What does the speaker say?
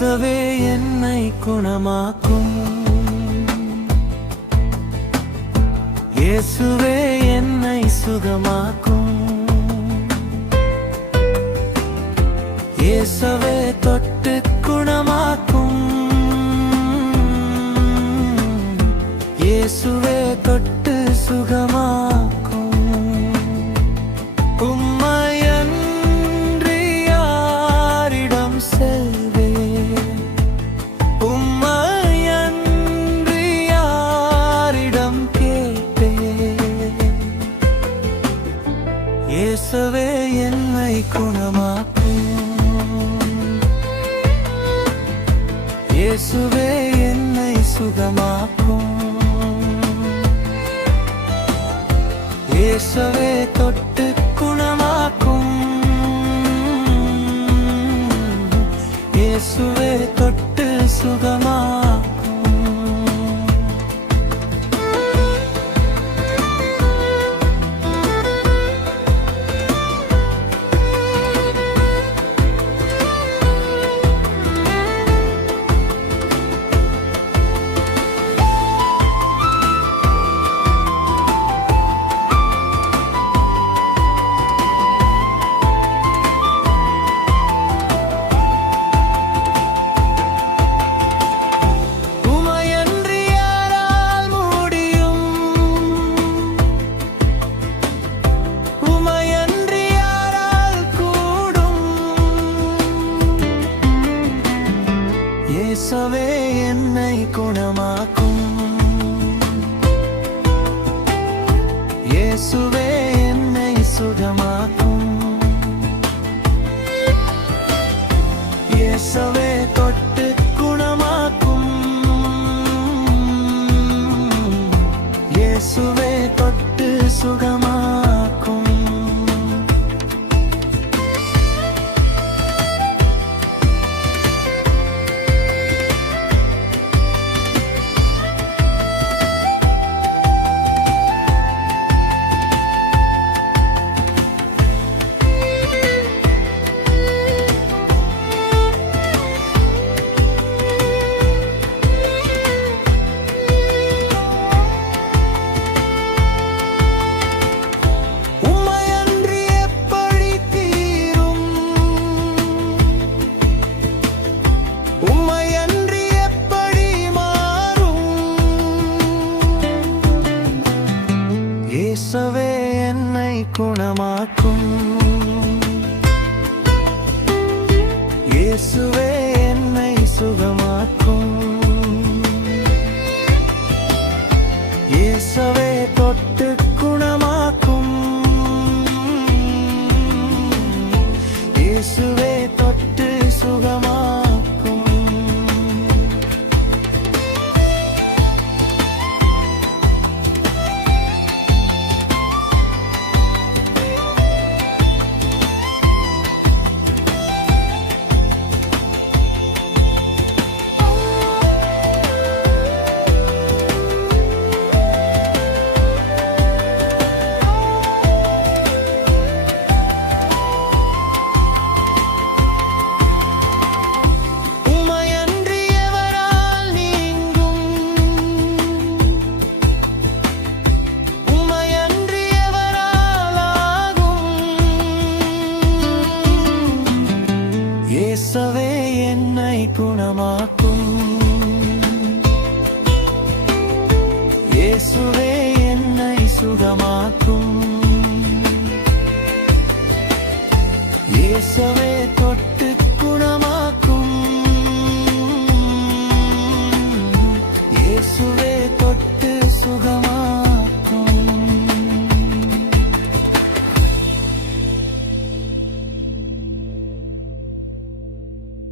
இயேசுவே என்னை குணமாக்கும். இயேசுவே என்னை சுகமாக்கும். இயேசுவே தொட்டு குணமாக்கும். இயேசுவே தொட்டு சுகமாக்கும். உம்மையன்றி யாரிடம் செல்வேன்? உம்மையன்றி யாரிடம் கேட்பேன்? இயேசுவே என்னை குணமாக்கும். இயேசுவே என்னை சுகமாக்கும். இயேசுவே தொட்டு குணமாக்கும். இயேசுவே தொட்டு சுகமாக்கும். இயேசுவே என்னை குணமாக்கும். இயேசுவே என்னை சுகமாக்கும். இயேசுவே தொட்டு குணமாக்கும். இயேசுவே தொட்டு சுகமாக்கும். இயேசுவே என்னை குணமாக்கும். இயேசுவே என்னை சுகமாக்கும். இயேசுவே தொட்டு குணமாக்கும். இயேசுவே தொட்டு சுகமாக்கும். இயேசுவே என்னை குணமாக்கும். இயேசுவே என்னை சுகமாக்கும். இயேசுவே தொட்டு